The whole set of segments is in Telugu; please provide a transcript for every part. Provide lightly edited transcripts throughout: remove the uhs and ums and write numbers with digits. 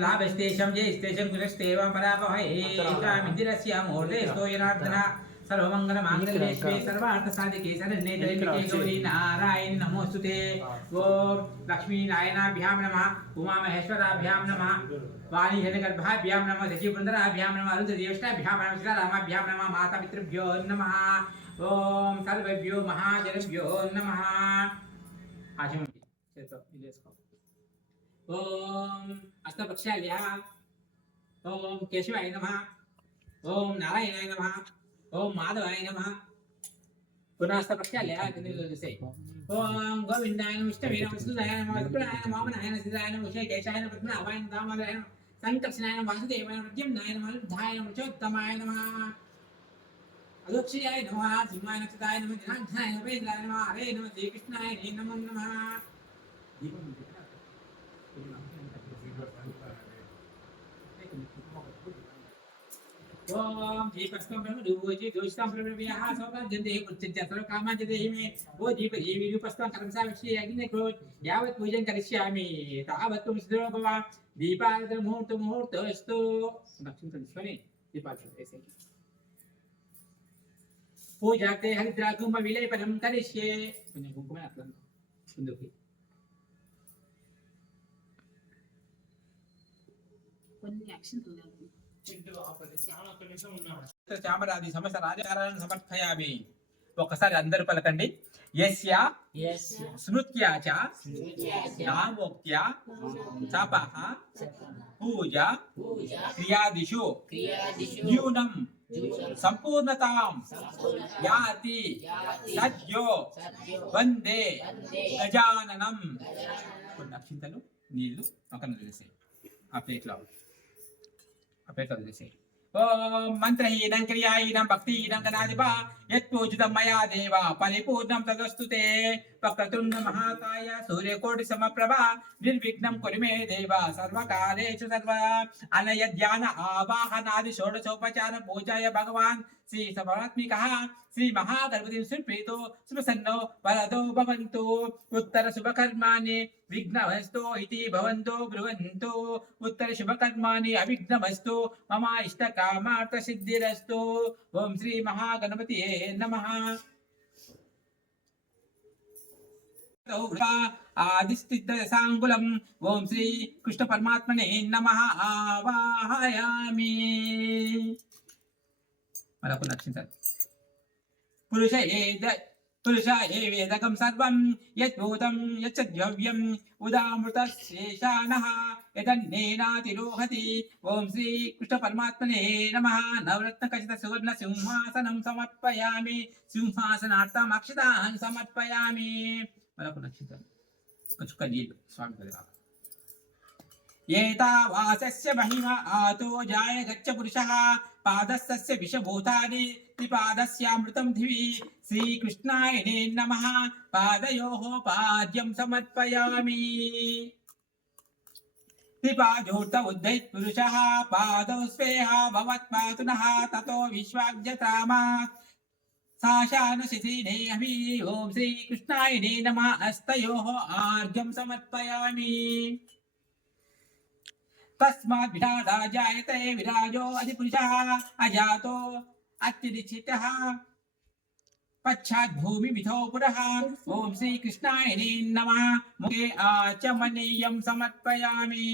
लाभस्तेषं जयस्तेषं कुशस्तेवां परापहैकामिन्दिरस्य मूर्धेस्तो जनार्दन सर्वमङ्गलमाङ्गल्ये शिवे सर्वार्थसाधिके शरण्ये त्र्यम्बके गौरी नारायणि नमोऽस्तुते। ओम लक्ष्मीनारायणाभ्यां नमः, उमामहेश्वराभ्यां नमः, वाणीजनगर्भाभ्यां नमः, सचिवृन्दराभ्यां नमः, अरुणज्येष्ठाभ्यां नमः, श्रीरामाभ्यां नमः, मातापितृभ्यो नमः। ओम सर्वेभ्यो महाजनेभ्यो नमः। ओम अष्टपक्षाल्या ओम केशवाय नमः, ओम नारायणाय नमः, ओम माधवाय नमः। पुनः अष्टपक्षाल्या ओम गोविंदाय नमः, विष्णवे नमः, विष्णुदाय नमः, शुक्राय नमः, वामनाय नमः, सिद्धाय नमः, केशाय नमः, पद्मनाभाय नमः, दामोदराय नमः, संकर्षणाय नमः, वासुदेवाय नमः, द्युम्नाय नमः, लुब्धाय नमः, चोत्तमाय नमः, अदोक्षयाय नमः, सिंहाय नक्षत्राय नमः, जनार्दनाय नमः, वेदाय नमः, हरे नमः, श्रीकृष्णाय नमो नमः। ओम दीपस्तं ब्रह्मदूजी दोषितं ब्रह्मव्याः सौतं जन्ते कुच्चत्य सर्वकामान् जते मे ओ दीप जीवी रूपस्तं कर्मसाविषये अग्ने क्रोध यावत् पूजन करिष्यामि तावत् तुम सिद्धो भव। दीपाराधन मुहूर्तस्तु दक्षिण तस्वने दीपाराधन ऐसे पूजाते हरिद्रा कुंभ विलेपनं करिष्ये पुण्य कुंकुम अत्लं सुंदुकी కొన్ని యాక్షన్ తోలాలి చామరాది సమస్త రాజకారాలను సమర్పయామి. ఒకసారి అందరూ పలకండి. యస్య స్మృత్యాచ నామోక్త్య తపః పూజ క్రియాదిషు న్యూనం సంపూర్ణతాం యాతి సద్యో వందే గజాననం. కొన్ని అక్షింతలు నీళ్లు పక్కన వదిలేసాయి ఆ ప్లేట్లో వదిలేసాయి. ఓం మంత్రహీనం క్రియాహీనం భక్తిహీనం గణాధిప యత్పూజితం మయా దేవ పరిపూర్ణం తదస్తుతే. వక్రతుండ మహాకాయ సూర్యకోటి సమప్రభ నిర్విఘ్నం కురు మే దేవ సర్వకార్యేషు సర్వదా. అనయ ధ్యాన ఆవాహనాది షోడశోపచార పూజాయ భగవాన్ శ్రీ సర్వాత్మికః శ్రీ మహాగణపతి సుప్రీతో సుప్రసన్నో వరదో భవంతు. ఉత్తర శుభకర్మాణి విఘ్నమస్తు ఇతి భవంతో బ్రువంతు. ఉత్తర శుభకర్మాణి అవిఘ్నమస్తు మమ ఇష్టకామార్థ సిద్ధిరస్తు. ఓం శ్రీ మహాగణపతియే నమః. ఆదిస్థితాంగులం ఓం శ్రీ కృష్ణ పరమాత్మనే నమః ఆవాహయామి. మరొక నక్షత్రం పురుష ఏ వేదకం సర్వం యద్భూతం యచ్చద్వ్యం ఉదామృతశేషానః యదన్నేనాతిరోహతి. ఓం శ్రీ కృష్ణ పరమాత్మనే నమః. నవరత్న ఖచిత సువర్ణ సింహాసనం సమర్పయామి. సింహాసనార్థం అక్షతాన్ సమర్పయామి. మరొక నక్షత్రం చుక్క నీళ్ళు స్వామి దగ్గర. ఏతావాసస్య మహిమ ఆతో జాయ గచ్చ పురుషః పాదస్య విషభూతాని త్రిపాదస్యామృతం ధివి. శ్రీకృష్ణాయ నమః. పాదయోః పాద్యం సమర్పయామి. త్రిపాదోర్ధ ఉద్ధైత్ పురుషః పాదౌ స్వేహ భవత్పాతునః తతో విశ్వాగ్యతామాత్ సాశానశిశినేహమి. ఓం శ్రీకృష్ణాయ నమః. హస్తయోః ఆర్ఘ్యం సమర్పయామి. తస్మాత్ విరాడా జాయతే విరాజో అధిపురుషః అజాతో అత్యదిచితః పశ్చాత్ భూమి మిథో పురః. ఓం శ్రీకృష్ణాయ నమః. ముఖే ఆచమనీయం సమర్పయామి.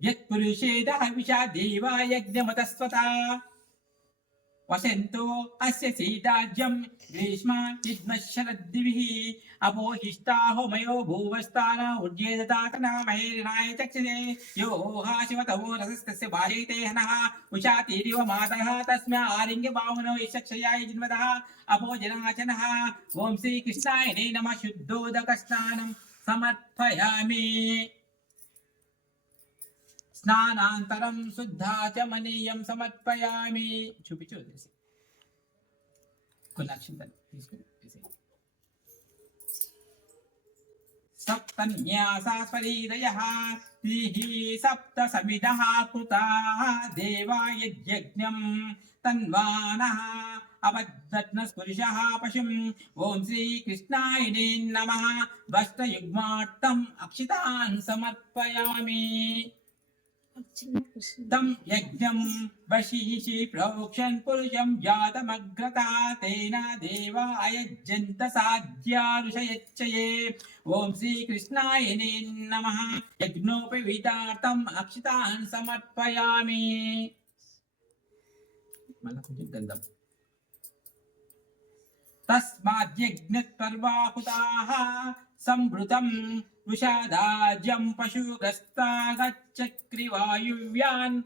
యత్పురుషేద హవిషా దేవా యజ్ఞమతస్వతా वसन्तो अस्य सीताज्यं ग्रीष्मा चिद्मशरद्दिभिः अपोहिष्टाहो मयो भुवस्तान उज्जेदतातनामहेरणाय चक्षुषे यो हाशिवतमो रसस्तस्य बाजयते हनः उषातीरिव मातरः तस्मै आलिङ्ग्य भावनो यशक्षयाय जिन्मदः अपो जनाचनः ॐ श्रीकृष्णाय नमः शुद्धोदकस्नानं समर्पयामि स्नानान्तरं शुद्धाचमनीयं समर्पयामि చూపించు వదిలేసి కొన్ని అక్షంతలు తీసుకుని सप्तन्यासास्परीदयः तिः सप्त समिदः कृताः देवायज्ञं तन्वानः अबद्धस्पुरुषः पशुम् ॐ श्रीकृष्णाय नमः वस्त्रयुग्मार्थम् अक्षितान् समर्पयामि तं यज्ञं वशीषि प्रोक्षन् पुरुषं जातमग्रता तेन देवा अयज्यन्त साध्यारुषयच्चये ॐ श्रीकृष्णाय नमः यज्ञोपवीतार्थम् अक्षितान् समर्पयामि तस्माद्यज्ञत्पर्वाहुताः संवृतं वृषादाज्यं पशुग्रस्ता गच्छक्रिवायुव्यान्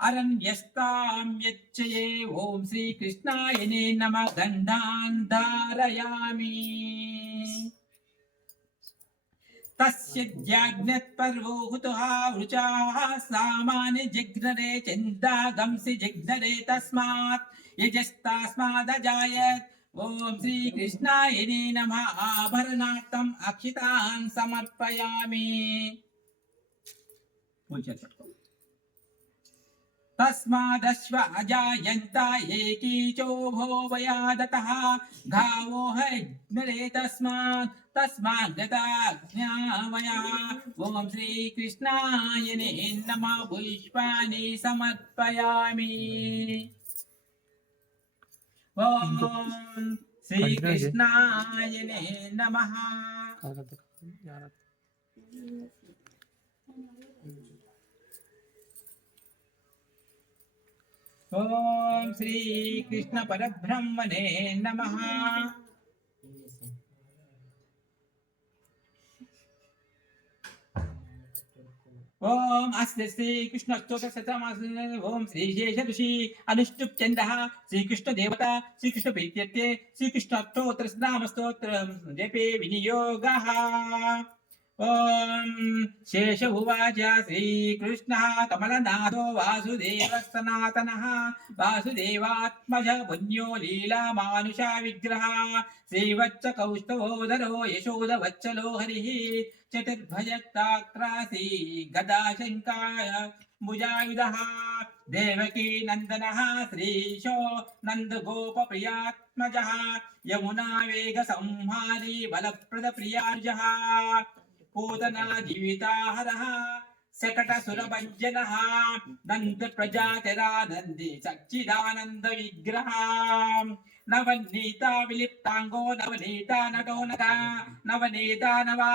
अरण्यस्तां यच्चये ॐ श्रीकृष्णाय नमः गन्धान् धारयामि तस्य ज्ञाग्नत्पर्वो हुतः वृचाः सामान्य जिघ्नरे चिन्तागंसि जिघ्नरे तस्मात् यजस्तास्मादजायत् ॐ श्रीकृष्णाय नमः आभरणार्थम् अक्षितान् समर्पयामि तस्मादश्व अजायन्त एकीचो भोवयादतः गावो हग्नरे तस्माद्गताज्ञामया ॐ श्रीकृष्णाय नमः पुष्पाणि समर्पयामि ॐ श्रीकृष्णाय नमः ॐ श्रीकृष्ण परब्रह्मणे नमः ओम अस्य श्रीकृष्ण स्तोत्र शतमास ओम श्रीशेष ऋषि अनुष्टुप चंदः श्रीकृष्ण देवता श्रीकृष्ण प्रीत्यर्थे श्रीकृष्ण स्तोत्र नाम स्तोत्र जपे विनियोगः ओम शेष उवाच श्रीकृष्णः कमलनाथो वासुदेवः सनातनः वासुदेवात्मज पुण्यो लीलामानुषा विग्रहः श्रीवत्स कौस्तभोदरो यशोदवत्सलो हरिः चतुर्भुजक्रासी गदाशङ्काय भुजायुधः देवकी नन्दनः श्रीशो नन्दगोपप्रियात्मजः यमुना वेगसंहारी बलप्रदप्रियार्जः पूतना जीविताहरः शकटसुरभञ्जनः नन्दप्रजातिरानन्दी सच्चिदानन्दविग्रहः नवनीता विलिप्ताङ्गो नवनीता नटो नटा नवनीता नवा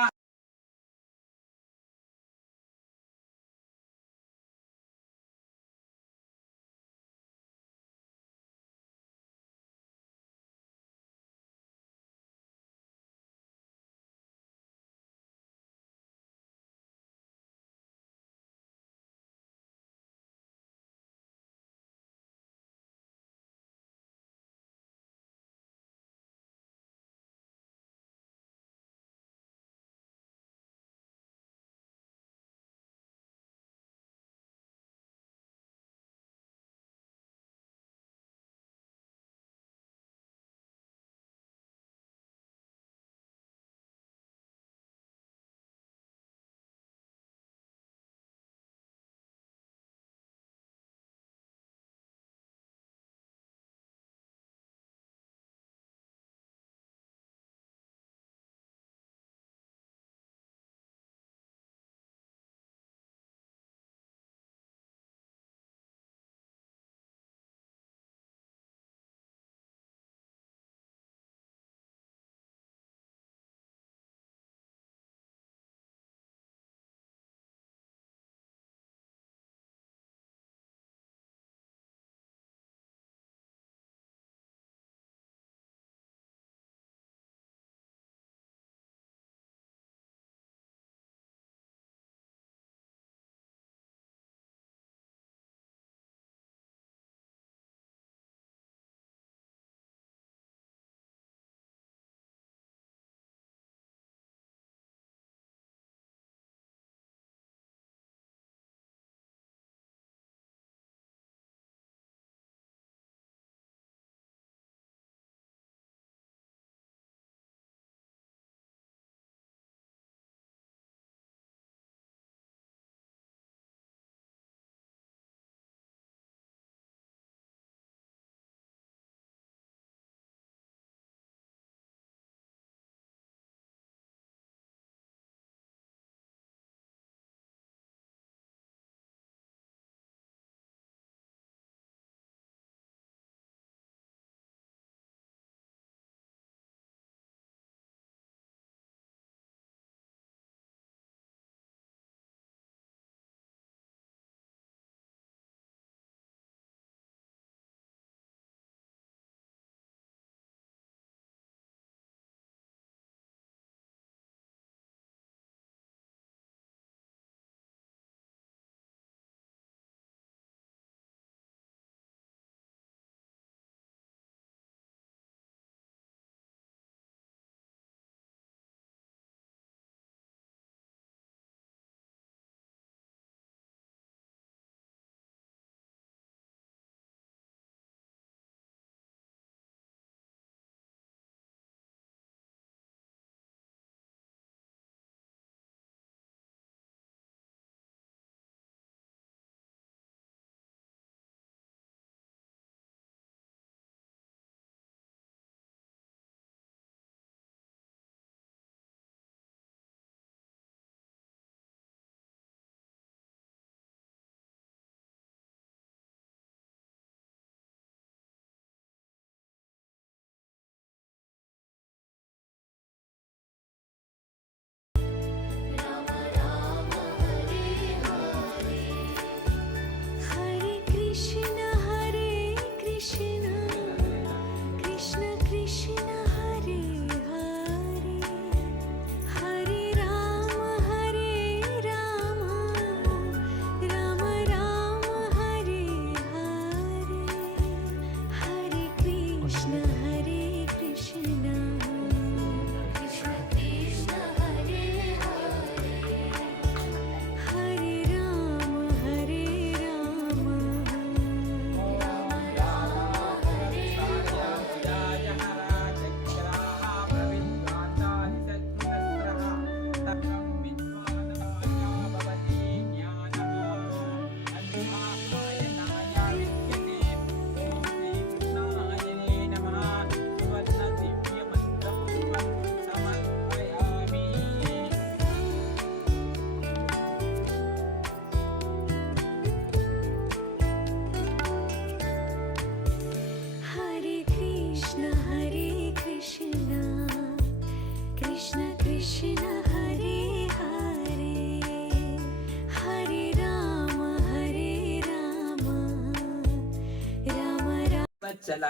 వత్సల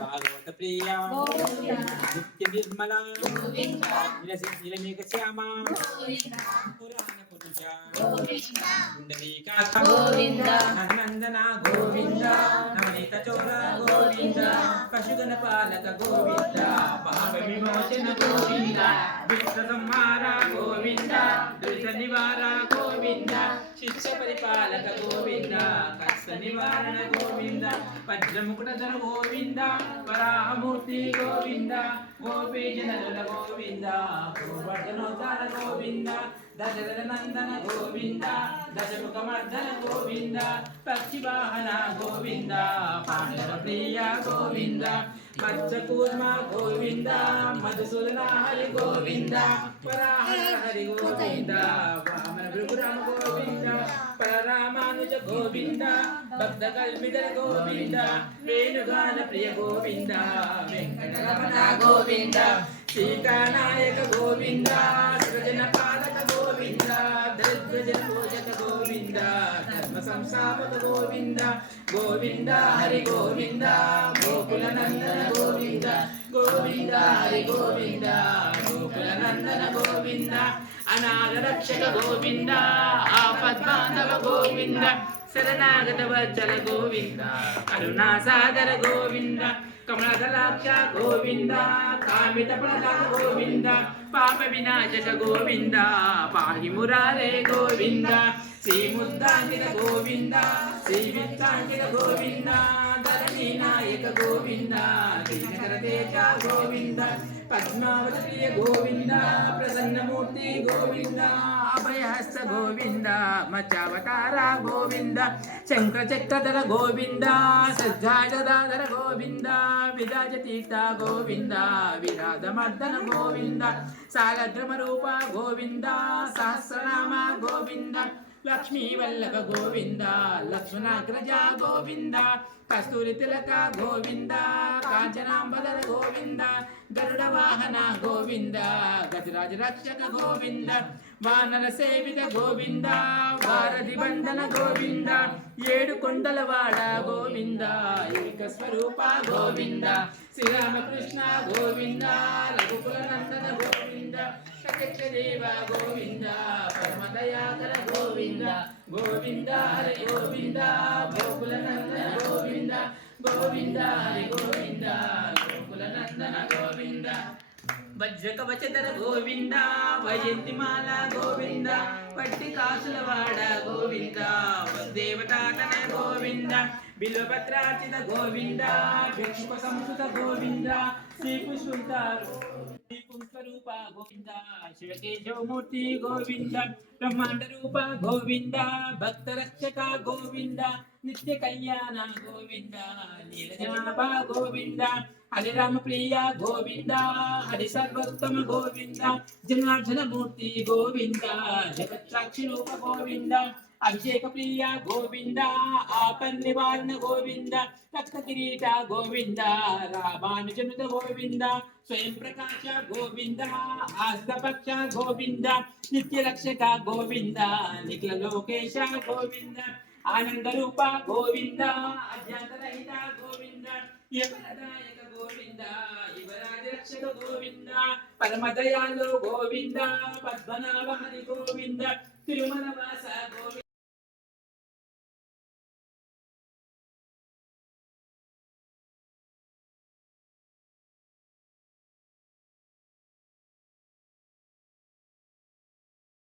భాగవత ప్రియ నిత్య నిర్మల నిలమేక శ్యామ పురాణ పురుష పుండరీకాక్ష నందన గోవింద నవనీత చోర గోవింద పశుగణ పాలక గోవింద పాప విమోచన గోవింద విశ్వ సంహార గోవింద దురిత నివార గోవింద శిక్ష పరిపాలక గోవింద కష్ట నివారణ గోవింద వజ్రముకుటధర గోవింద వరాహమూర్తి గోవింద గోపీజనల గోవింద గోవర్ధనోద్ధార గోవింద దశరథ నందన గోవింద దశముఖమర్దన గోవింద పక్షివాహన గోవింద పాండవ ప్రియ గోవింద మత్స్యకూర్మ గోవింద మధుసూదన హరి గోవింద వరాహన హరి గోవింద వామన భృగురామ గోవింద పరరామానుజ గోవింద భక్త కల్పిధర గోవింద వేణుగాన ప్రియ గోవింద వెంకటరమణ గోవింద సీతానాయక గోవింద సృజన పాలక గోవింద దరిద్రజన పూజక గోవింద ధర్మ సంస్థాపక గోవింద గోవింద హరి గోవింద గోకుల నందన గోవింద గోవింద హరి గోవింద గోకుల నందన గోవింద అనాథ రక్షక గోవింద ఆపద్బాంధవ గోవింద శరణాగత వత్సల గోవింద కరుణాసాగర గోవింద కమలదలాక్ష గోవింద కామిత ప్రదాన గోవింద పాప వినాశక గోవింద పాహి మురారే గోవింద శ్రీముద్దాంకిత గోవింద శ్రీ విత్తాంకిత గోవింద ధరణి నాయక గోవింద దీనకర తేజ గోవింద పద్మావతి ప్రియ గోవింద ప్రసన్నమూర్తి గోవింద అభయహస్త గోవింద మచ్చావతార గోవింద శంకరచక్రధర గోవింద సజ్జాగదాధర గోవింద విరాజతీర్థ గోవింద విరాధమర్దన గోవింద సాగద్రమ రూప గోవింద సహస్రనామ గోవింద లక్ష్మీ వల్లభ గోవింద లక్ష్మణాగ్రజ గోవింద కస్తూరి తిలక గోవింద కాంచనాంబదర గోవింద గరుడ వాహన గోవింద గజరాజ రక్షక గోవింద వానర సేవిత గోవింద వారధి బంధన గోవింద ఏడు కొండలవాడ గోవింద ఏక స్వరూప గోవింద శ్రీరామకృష్ణ గోవింద రఘుకుల నందన గోవింద దేవ గోవింద పరమదయాకర గోవింద గోవింద హరి గోవింద గోకుల నందన గోవింద గోవింద హరి గోవింద గోకుల నందన గోవింద వజ్రకవచధర గోవింద వైజయంతిమాల గోవింద పట్టి కాసులవాడ గోవింద దేవతాతన గోవింద బిల్వపత్రార్చిత గోవింద భిక్షుక సంస్కృత గోవింద శ్రీపుష్పంతారు పుష్పరూప గోవింద శివకేశవమూర్తి గోవింద బ్రహ్మాండ రూప గోవింద భక్త రక్షక గోవింద నిత్య కళ్యాణ గోవింద నీలజనాభ గోవింద హరిరామ ప్రియ గోవింద హరి సర్వోత్తమ గోవింద జనార్దన మూర్తి గోవింద జగత్సాక్షి రూప గోవింద అభిషేక ప్రియ గోవింద ఆపన్ నివారణ గోవింద రక్త కిరీట గోవింద రామానుజనుత గోవింద స్వయం ప్రకాశ గోవింద ఆస్తపక్ష గోవింద నిత్య రక్షక గోవింద నిఖిల లోకేశ గోవింద ఆనంద రూప గోవింద అజ్ఞాతరహిత గోవింద యమనదాయక గోవింద యువరాజ రక్షక గోవింద పరమదయాలు గోవింద పద్మనాభ హరి గోవింద తిరుమల వాస గోవింద